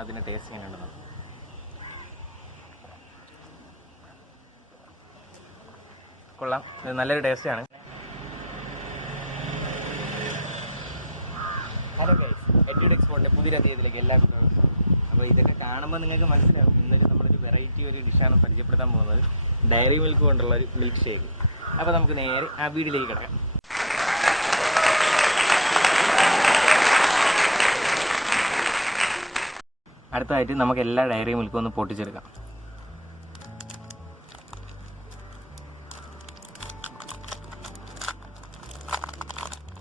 അതിൻ്റെ ടേസ്റ്റ് ചെയ്യാനുണ്ടെന്ന്. കൊള്ളാം, ഇത് നല്ലൊരു ടേസ്റ്റാണ്. ഹലോ ഗൈസ്, എഡ്യൂഡ് എക്സ്പോർട്ടിൻ്റെ പുതിയൊരു അധ്യായത്തിലേക്ക് എല്ലാവർക്കും സ്വാഗതം. അപ്പോൾ ഇതൊക്കെ കാണുമ്പോൾ നിങ്ങൾക്ക് മനസ്സിലാവും ഇന്നൊരു നമ്മളൊരു വെറൈറ്റി ഒരു ഡിഷാണ് പരിചയപ്പെടുത്താൻ പോകുന്നത്, ഡയറി മിൽക്ക് കൊണ്ടുള്ള ഒരു മിൽക്ക് ഷേക്ക്. അപ്പോൾ നമുക്ക് നേരെ ആ വീഡിയോയിലേക്ക് കിടക്കാം. അടുത്തതായിട്ട് നമുക്ക് എല്ലാ ഡയറി മിൽക്കും ഒന്ന് പൊട്ടിച്ചെടുക്കാം.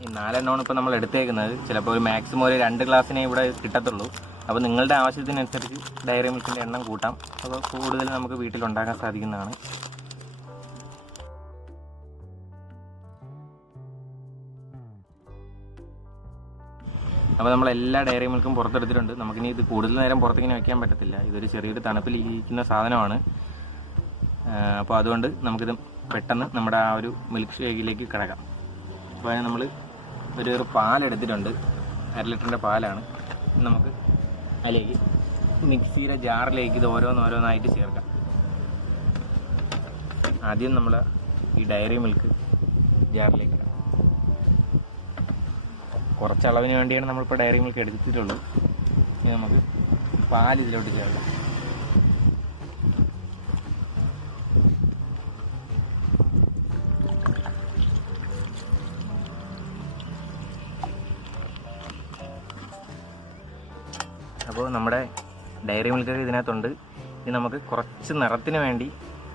ഈ 4 എണ്ണമാണ് ഇപ്പോൾ നമ്മൾ എടുത്തേക്കുന്നത്. ചിലപ്പോൾ ഒരു മാക്സിമം ഒരു 2 ഗ്ലാസ്സിനെ ഇവിടെ കിട്ടത്തുള്ളൂ. അപ്പോൾ നിങ്ങളുടെ ആവശ്യത്തിനനുസരിച്ച് ഡയറി മിൽക്കിൻ്റെ എണ്ണം കൂട്ടാം. അപ്പോൾ കൂടുതൽ നമുക്ക് വീട്ടിലുണ്ടാക്കാൻ സാധിക്കുന്നതാണ്. അപ്പോൾ നമ്മളെല്ലാ ഡയറി മിൽക്കും പുറത്തെടുത്തിട്ടുണ്ട്. നമുക്കിനി ഇത് കൂടുതൽ നേരം പുറത്തേക്കിനി വയ്ക്കാൻ പറ്റത്തില്ല. ഇതൊരു ചെറിയൊരു തണുപ്പിൽ ഇരിക്കുന്ന സാധനമാണ്. അപ്പോൾ അതുകൊണ്ട് നമുക്കിത് പെട്ടെന്ന് നമ്മുടെ ആ ഒരു മിൽക്ക് ഷേക്കിലേക്ക് കിടക്കാം. അപ്പോൾ അതിന് നമ്മൾ ഒരു പാലെടുത്തിട്ടുണ്ട്, 1/2 ലിറ്ററിൻ്റെ പാലാണ്. നമുക്ക് അതിലേക്ക് മിക്സിയുടെ ജാറിലേക്ക് ഇത് ഓരോന്നോരോന്നായിട്ട് ചേർക്കാം. ആദ്യം നമ്മൾ ഈ ഡയറി മിൽക്ക് ജാറിലേക്ക് ഇടാം. കുറച്ച് അളവിന് വേണ്ടിയാണ് നമ്മളിപ്പോൾ ഡയറി മിൽക്ക് എടുത്തിട്ടുള്ളൂ. ഇനി നമുക്ക് പാൽ ഇതിലോട്ട് ചേർക്കാം. അപ്പോൾ നമ്മുടെ ഡയറി മിൽക്ക് ഇതിനകത്തുണ്ട്. ഇനി നമുക്ക് കുറച്ച് നിറത്തിന് വേണ്ടി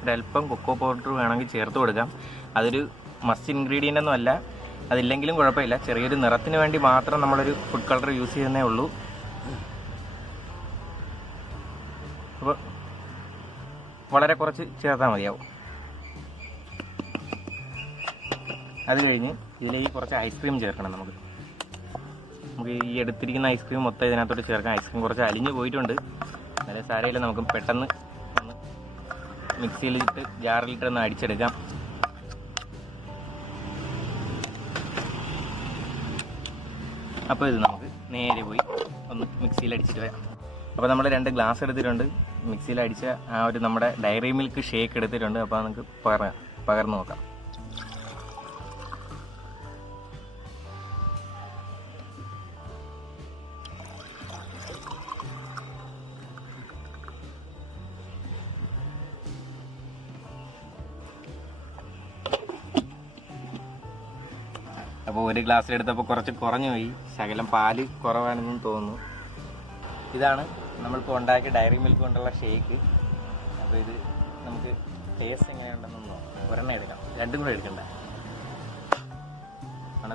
ഒരല്പം കൊക്കോ പൗഡർ വേണമെങ്കിൽ ചേർത്ത് കൊടുക്കാം. അതൊരു മസ്റ്റ് ഇൻഗ്രീഡിയൻ്റ് ഒന്നും അല്ല, അതില്ലെങ്കിലും കുഴപ്പമില്ല. ചെറിയൊരു നിറത്തിന് വേണ്ടി മാത്രം നമ്മളൊരു ഫുഡ് കളർ യൂസ് ചെയ്യുന്നേ ഉള്ളൂ. അപ്പോൾ വളരെ കുറച്ച് ചേർത്താൽ മതിയാവും. അത് കഴിഞ്ഞ് ഇതിലേക്ക് കുറച്ച് ഐസ്ക്രീം ചേർക്കണം. നമുക്ക് ഈ എടുത്തിരിക്കുന്ന ഐസ്ക്രീം മൊത്തം ഇതിനകത്തോട്ട് ചേർക്കാം. ഐസ്ക്രീം കുറച്ച് അലിഞ്ഞു പോയിട്ടുണ്ട്, നല്ല സാരയില്ല. നമുക്ക് പെട്ടെന്ന് ഒന്ന് മിക്സിയിലിട്ട് ജാറിലിട്ട് ഒന്ന് അടിച്ചെടുക്കാം. അപ്പോൾ ഇത് നമുക്ക് നേരെ പോയി ഒന്ന് മിക്സിയിൽ അടിച്ചിട്ട് വരാം. അപ്പോൾ നമ്മൾ 2 ഗ്ലാസ് എടുത്തിട്ടുണ്ട്. മിക്സിയിൽ അടിച്ച ആ ഒരു നമ്മുടെ ഡയറി മിൽക്ക് ഷേക്ക് എടുത്തിട്ടുണ്ട്. അപ്പോൾ നമുക്ക് പകർന്ന് നോക്കാം. അപ്പോൾ 1 ഗ്ലാസ്സിലെടുത്തപ്പോൾ കുറച്ച് കുറഞ്ഞു പോയി, ശകലം പാല് കുറവാണെന്ന് തോന്നുന്നു. ഇതാണ് നമ്മളിപ്പോൾ ഉണ്ടാക്കിയ ഡയറി മിൽക്ക് കൊണ്ടുള്ള ഷേക്ക്. അപ്പോൾ ഇത് നമുക്ക് ടേസ്റ്റ് എങ്ങനെയുണ്ടെന്ന് നോക്കാം. ഒരെണ്ണം എടുക്കാം, 2 കൂടെ എടുക്കണ്ട.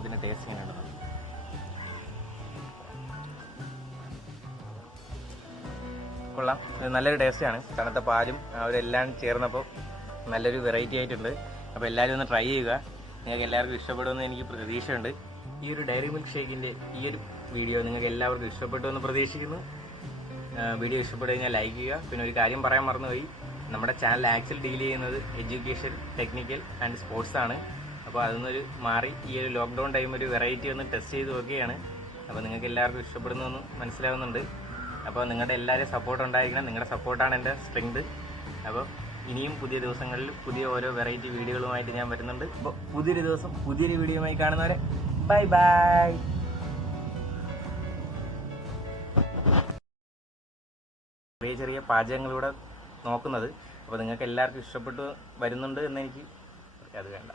അതിൻ്റെ ടേസ്റ്റ് എങ്ങനെയുണ്ടെന്ന് കൊള്ളാം, ഇത് നല്ലൊരു ടേസ്റ്റാണ്. തണുത്ത പാലും അവരെല്ലാം ചേർന്നപ്പോൾ നല്ലൊരു വെറൈറ്റി ആയിട്ടുണ്ട്. അപ്പോൾ എല്ലാവരും ഒന്ന് ട്രൈ ചെയ്യുക. നിങ്ങൾക്ക് എല്ലാവർക്കും ഇഷ്ടപ്പെടുമെന്ന് എനിക്ക് പ്രതീക്ഷയുണ്ട്. ഈ ഒരു ഡയറി മിൽക്ക് ഷേക്കിൻ്റെ ഈ ഒരു വീഡിയോ നിങ്ങൾക്ക് എല്ലാവർക്കും ഇഷ്ടപ്പെട്ടുവെന്ന് പ്രതീക്ഷിക്കുന്നു. വീഡിയോ ഇഷ്ടപ്പെട്ടു കഴിഞ്ഞാൽ ലൈക്ക് ചെയ്യുക. പിന്നെ ഒരു കാര്യം പറയാൻ മറന്നുപോയി, നമ്മുടെ ചാനൽ ആക്ച്വലി ഡീൽ ചെയ്യുന്നത് എഡ്യൂക്കേഷൻ, ടെക്നിക്കൽ ആൻഡ് സ്പോർട്സ് ആണ്. അപ്പോൾ അതിൽ മാറി ഈ ഒരു ലോക്ക്ഡൗൺ ടൈം ഒരു വെറൈറ്റി ഒന്ന് ടെസ്റ്റ് ചെയ്ത് നോക്കുകയാണ്. അപ്പോൾ നിങ്ങൾക്ക് എല്ലാവർക്കും ഇഷ്ടപ്പെടുന്നതെന്ന് മനസ്സിലാവുന്നുണ്ട്. അപ്പോൾ നിങ്ങളുടെ എല്ലാവരും സപ്പോർട്ട് ഉണ്ടായിരിക്കണം. നിങ്ങളുടെ സപ്പോർട്ടാണ് എൻ്റെ സ്ട്രെങ്ത്. അപ്പോൾ ഇനിയും പുതിയ ദിവസങ്ങളിൽ പുതിയ ഓരോ വെറൈറ്റി വീഡിയോകളുമായിട്ട് ഞാൻ വരുന്നുണ്ട്. അപ്പോൾ പുതിയൊരു ദിവസം പുതിയൊരു വീഡിയോയുമായി കാണുന്നവരെ ബൈ ബൈ. ചെറിയ ചെറിയ പാചകങ്ങളിലൂടെ നോക്കുന്നത്. അപ്പോൾ നിങ്ങൾക്ക് എല്ലാവർക്കും ഇഷ്ടപ്പെട്ടു വരുന്നുണ്ട് എന്നെനിക്ക് അത് വേണ്ട.